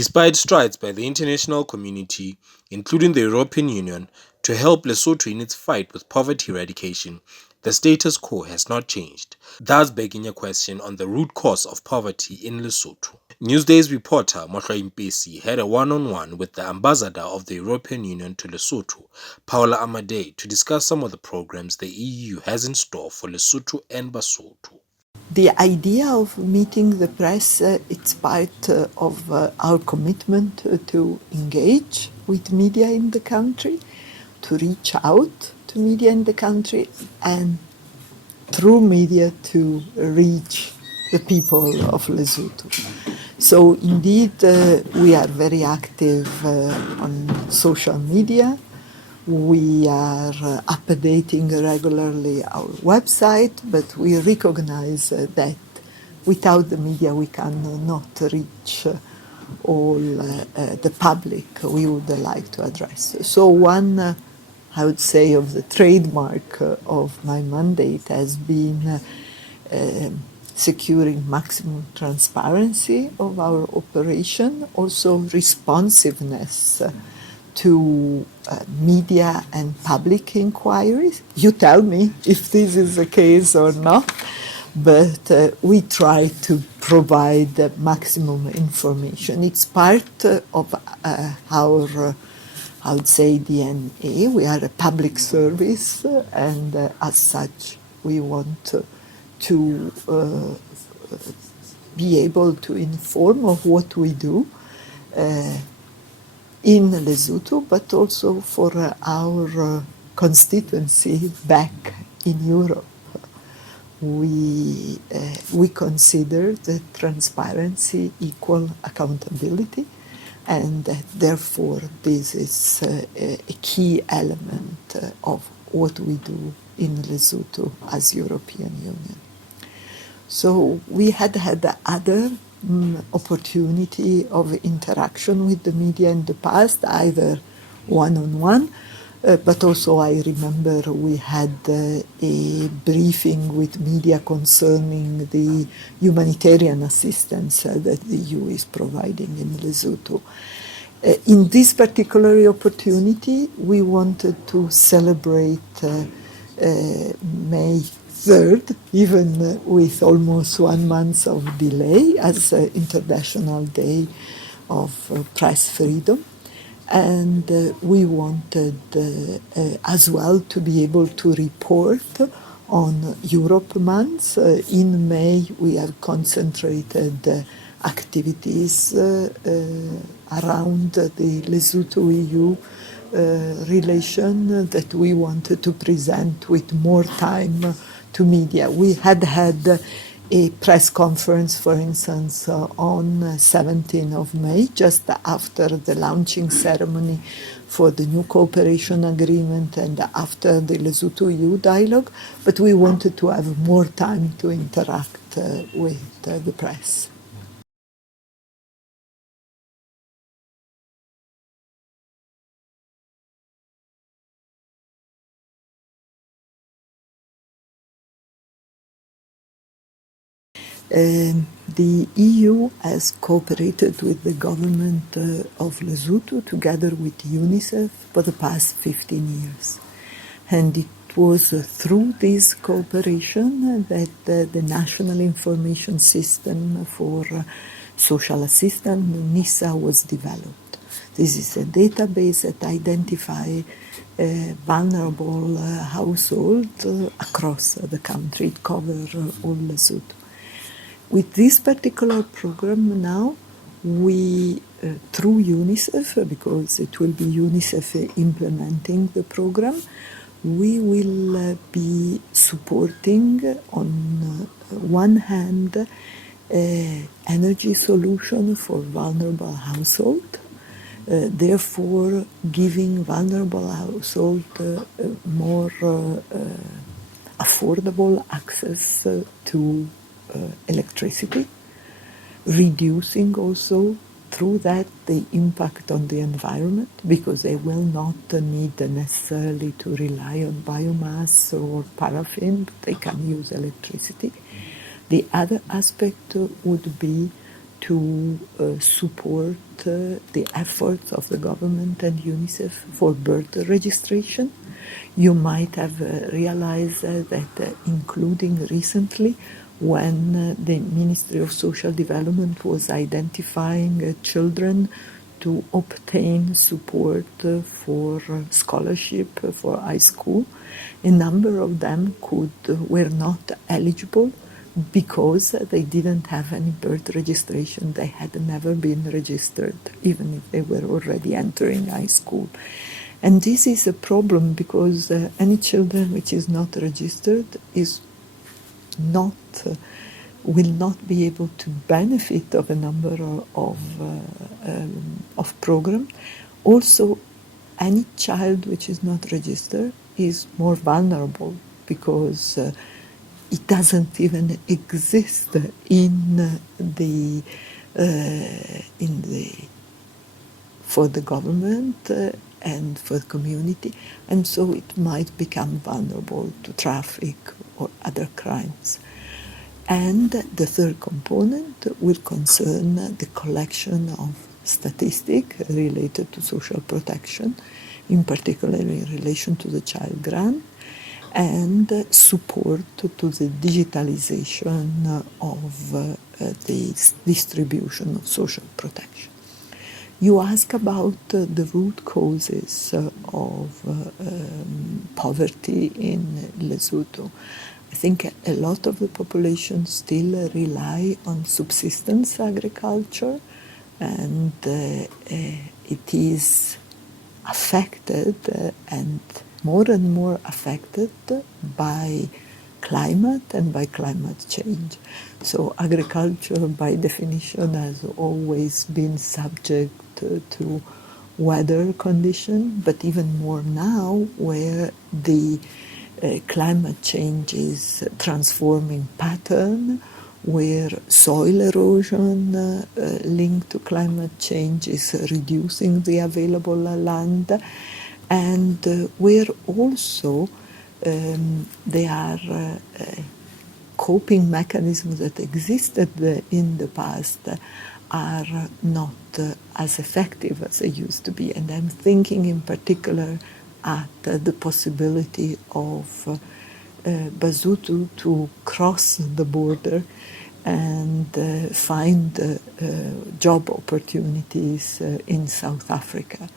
Despite strides by the international community, including the European Union, to help Lesotho in its fight with poverty eradication, the status quo has not changed, thus begging a question on the root cause of poverty in Lesotho. Newsday's reporter Mohlwa Mpesi had a one-on-one with the ambassador of the European Union to Lesotho, Paula Amadei, to discuss some of the programs the EU has in store for Lesotho and Basotho. The idea of meeting the press, it's part of our commitment to engage with media in the country, to reach out to media in the country, and through media to reach the people of Lesotho. So indeed, we are very active on social media. We are updating regularly our website, but we recognize that without the media we cannot reach all the public we would like to address. So one, I would say, of the trademark of my mandate has been securing maximum transparency of our operation, also responsiveness to media and public inquiries. You tell me if this is the case or not, but we try to provide maximum information. It's part of our, I would say, DNA. We are a public service, and as such, we want to be able to inform of what we do in Lesotho, but also for our constituency back in Europe. We consider that transparency equal accountability, and that therefore this is a key element of what we do in Lesotho as European Union. So we had other opportunity of interaction with the media in the past, either one-on-one, but also I remember we had a briefing with media concerning the humanitarian assistance that the EU is providing in Lesotho. In this particular opportunity, we wanted to celebrate May 3rd, even with almost 1 month of delay, as International Day of Press Freedom. And we wanted as well to be able to report on Europe Month. In May, we have concentrated activities around the Lesotho-EU relation that we wanted to present with more time to media. We had a press conference, for instance, on 17th of May, just after the launching ceremony for the new cooperation agreement and after the Lesotho-EU dialogue, but we wanted to have more time to interact with the press. The EU has cooperated with the government of Lesotho together with UNICEF for the past 15 years. And it was through this cooperation that the National Information System for Social Assistance, NISA, was developed. This is a database that identifies vulnerable households across the country. It covers all Lesotho. With this particular program now, we, through UNICEF, because it will be UNICEF implementing the program, we will be supporting, on one hand, energy solution for vulnerable households, therefore giving vulnerable households more affordable access to electricity, reducing also through that the impact on the environment, because they will not need necessarily to rely on biomass or paraffin, but they can use electricity. The other aspect would be to support the efforts of the government and UNICEF for birth registration. You might have realized that including recently when the Ministry of Social Development was identifying children to obtain support for scholarship for high school, a number of them were not eligible because they didn't have any birth registration. They had never been registered, even if they were already entering high school. And this is a problem because any children which is not registered is not will not be able to benefit of a number of programs. Also, any child which is not registered is more vulnerable because it doesn't even exist in the for the government and for the community, and so it might become vulnerable to traffic or other crimes. And the third component will concern the collection of statistics related to social protection, in particular in relation to the child grant, and support to the digitalization of the distribution of social protection. You ask about the root causes of poverty in Lesotho. I think a lot of the population still rely on subsistence agriculture, and it is affected and more affected by climate and by climate change. So agriculture, by definition, has always been subject to weather condition, but even more now, where the climate change is transforming pattern, where soil erosion linked to climate change is reducing the available land, and where also there are coping mechanisms that existed in the past are not as effective as they used to be. And I'm thinking in particular at the possibility of Basotho to cross the border and find job opportunities in South Africa.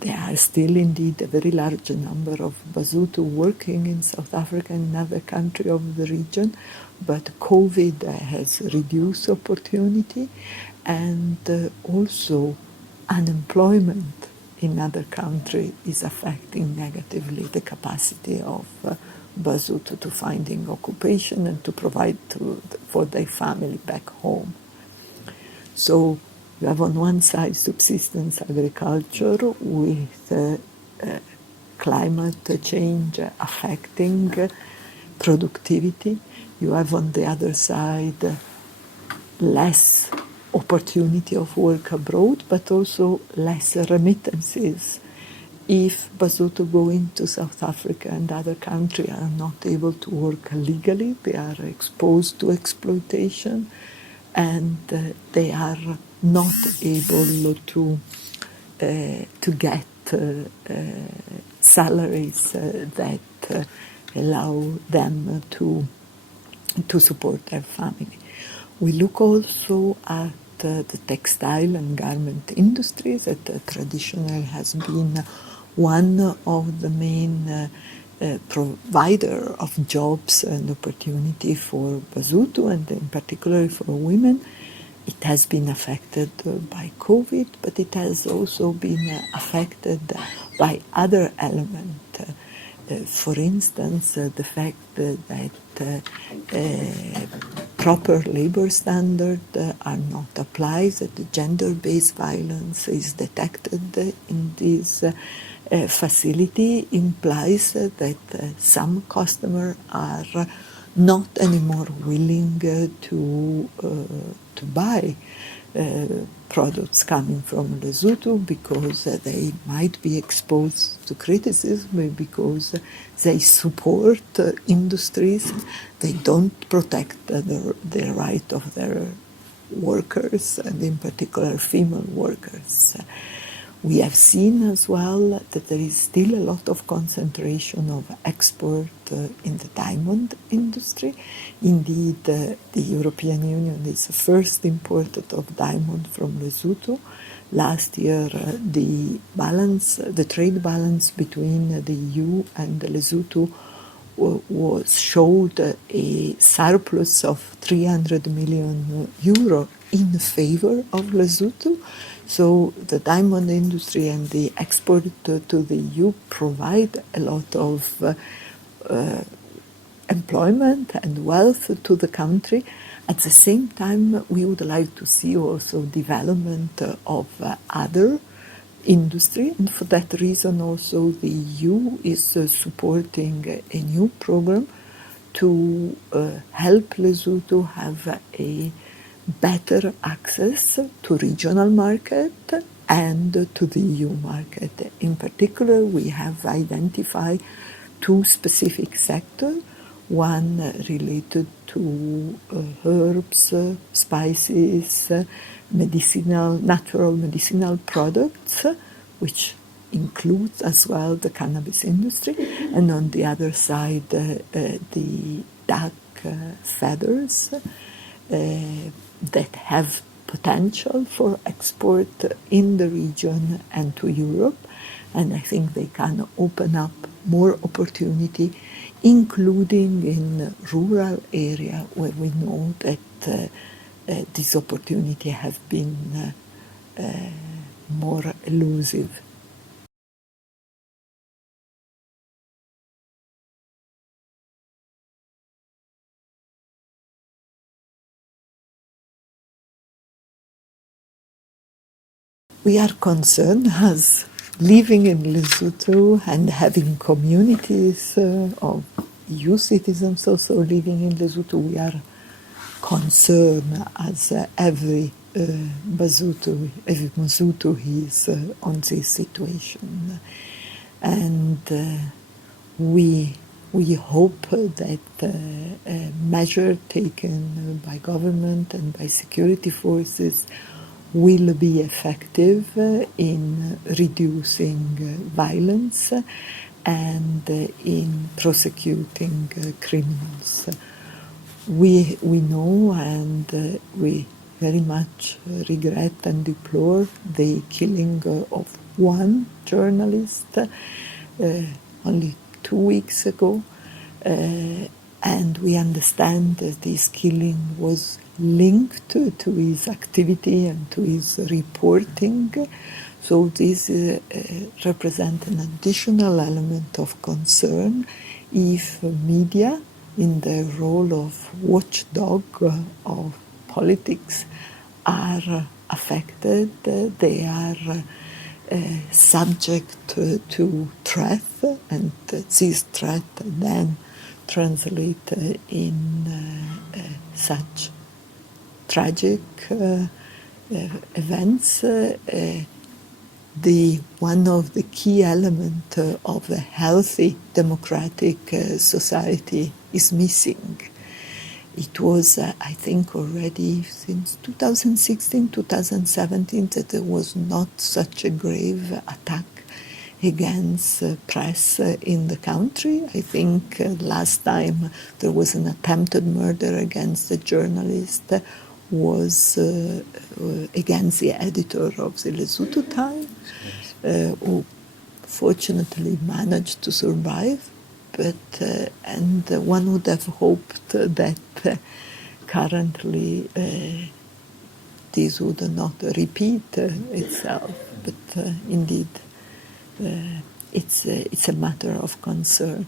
There are still indeed a very large number of Basotho working in South Africa and other countries of the region, but COVID has reduced opportunity, and also unemployment in other countries is affecting negatively the capacity of Basotho to finding occupation and to provide for their family back home. So you have on one side subsistence agriculture with climate change affecting productivity. You have on the other side less opportunity of work abroad, but also less remittances. If Basotho go into South Africa and other countries are not able to work legally, they are exposed to exploitation, and they are not able to get salaries that allow them to support their family. We look also at the textile and garment industries that traditionally has been one of the main provider of jobs and opportunity for Basotho, and in particular for women. It has been affected by COVID, but it has also been affected by other elements. For instance, the fact that proper labor standards are not applied, that the gender-based violence is detected in this facility implies that some customers are not anymore willing to buy products coming from Lesotho because they might be exposed to criticism, because they support industries, they don't protect the right of their workers, and in particular female workers. We have seen as well that there is still a lot of concentration of export in the diamond industry. Indeed, the European Union is the first importer of diamond from Lesotho. Last year, the trade balance between the EU and Lesotho showed a surplus of 300 million euro in favor of Lesotho. So the diamond industry and the export to the EU provide a lot of employment and wealth to the country. At the same time, we would like to see also development of other industry, and for that reason also the EU is supporting a new program to help Lesotho have a better access to regional market and to the EU market. In particular, we have identified two specific sectors, one related to herbs, spices, natural medicinal products, which includes as well the cannabis industry, and on the other side, the duck feathers that have potential for export in the region and to Europe. And I think they can open up more opportunity, including in rural area where we know that this opportunity have been more elusive. We are concerned as living in Lesotho and having communities of EU citizens also living in Lesotho. We are concerned as every Basotho is on this situation. And we hope that measures taken by government and by security forces will be effective in reducing violence and in prosecuting criminals. We know and we very much regret and deplore the killing of one journalist only 2 weeks ago. And we understand that this killing was linked to his activity and to his reporting. So this represents an additional element of concern if media, in their role of watchdog of politics, are affected. They are subject to threat, and this threat then translate in such tragic events. One of the key elements of a healthy democratic society is missing. It was, I think, already since 2016, 2017 that there was not such a grave attack against press in the country. I think last time there was an attempted murder against a journalist was against the editor of the Lesotho Times, who fortunately managed to survive. But and one would have hoped that currently this would not repeat itself. But indeed, it's a matter of concern.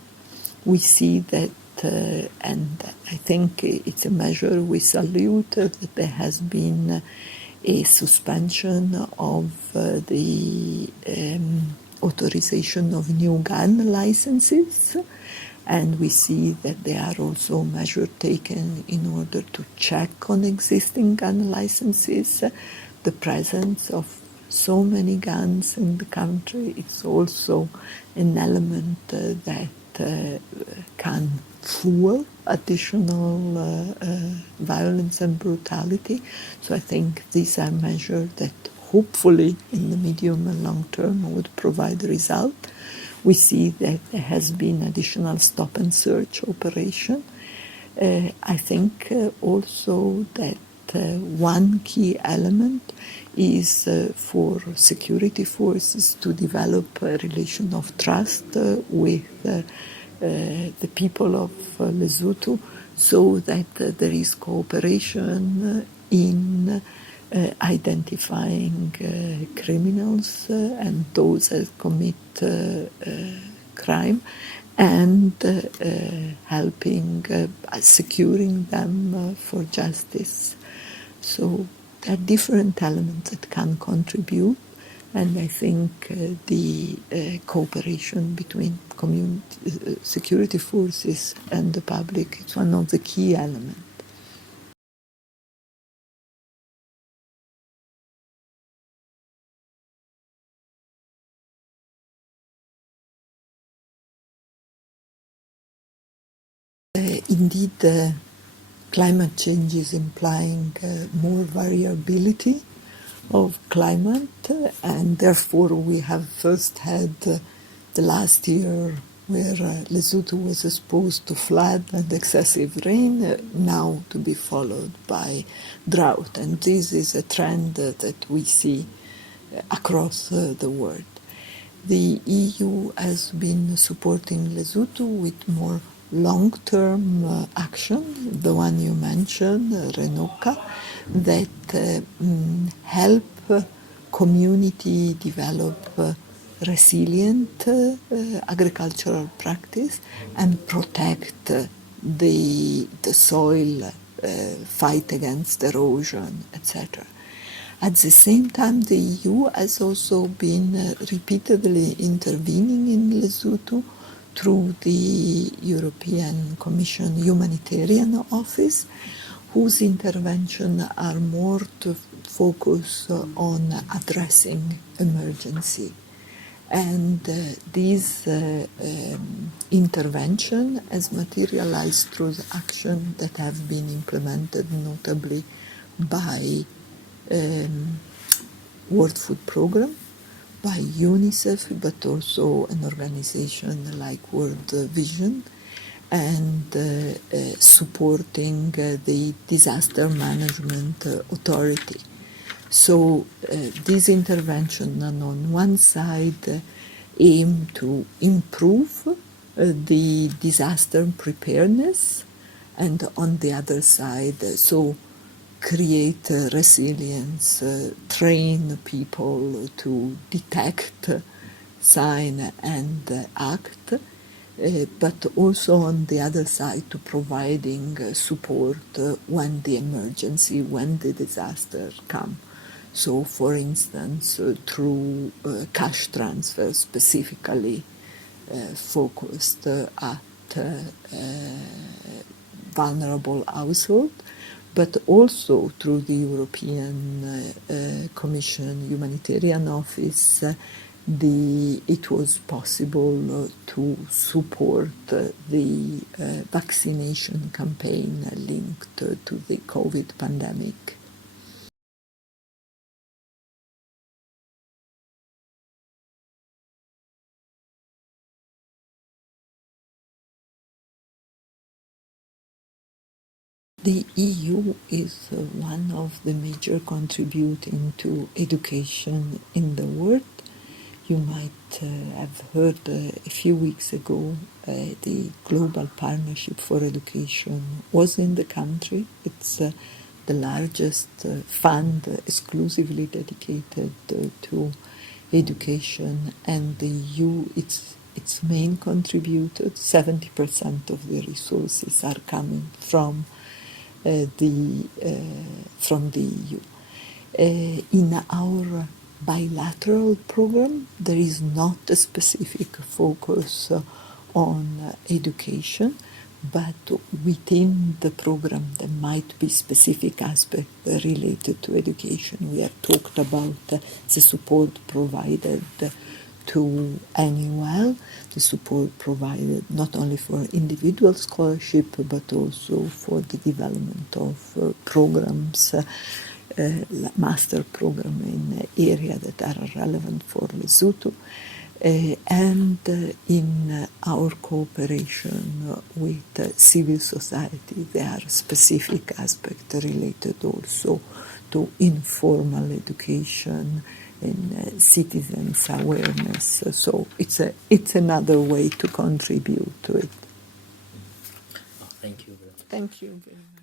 We see that, and I think it's a measure we salute, that there has been a suspension of the authorization of new gun licenses, and we see that there are also measures taken in order to check on existing gun licenses. The presence of so many guns in the country is also an element that can fuel additional violence and brutality. So I think these are measures that hopefully in the medium and long term would provide result. We see that there has been additional stop and search operation. I think also that one key element is for security forces to develop a relation of trust with the people of Lesotho, so that there is cooperation in identifying criminals and those that commit crime, and helping securing them for justice. So there are different elements that can contribute, and I think the cooperation between community security forces and the public is one of the key elements. Indeed, climate change is implying more variability of climate, and therefore we have first had the last year where Lesotho was exposed to flood and excessive rain, now to be followed by drought. And this is a trend that we see across the world. The EU has been supporting Lesotho with more long-term action, the one you mentioned, Renoka, that help community develop resilient agricultural practice and protect the soil, fight against erosion, etc. At the same time, the EU has also been repeatedly intervening in Lesotho through the European Commission Humanitarian Office, whose interventions are more to focus on addressing emergency. And this intervention has materialized through the action that have been implemented notably by World Food Programme, by UNICEF, but also an organization like World Vision, and supporting the Disaster Management Authority. So this intervention on one side aim to improve the disaster preparedness, and on the other side, so create resilience, train people to detect, sign, and act, but also on the other side to providing support when the emergency, when the disaster come. So, for instance, through cash transfer specifically focused at vulnerable household, but also through the European Commission Humanitarian Office, it was possible to support the vaccination campaign linked to the COVID pandemic. The EU is one of the major contributing to education in the world. You might have heard a few weeks ago the Global Partnership for Education was in the country. It's the largest fund exclusively dedicated to education, and the EU, its main contributor, 70% of the resources are coming from the EU. In our bilateral program, there is not a specific focus on education, but within the program there might be specific aspects related to education. We have talked about the support provided to NUL, the support provided not only for individual scholarship but also for the development of programs, master program in area that are relevant for Lesotho. And in our cooperation with civil society, there are specific aspects related also to informal education and citizens' awareness. So it's another way to contribute to it. Thank you very much. Thank you very much.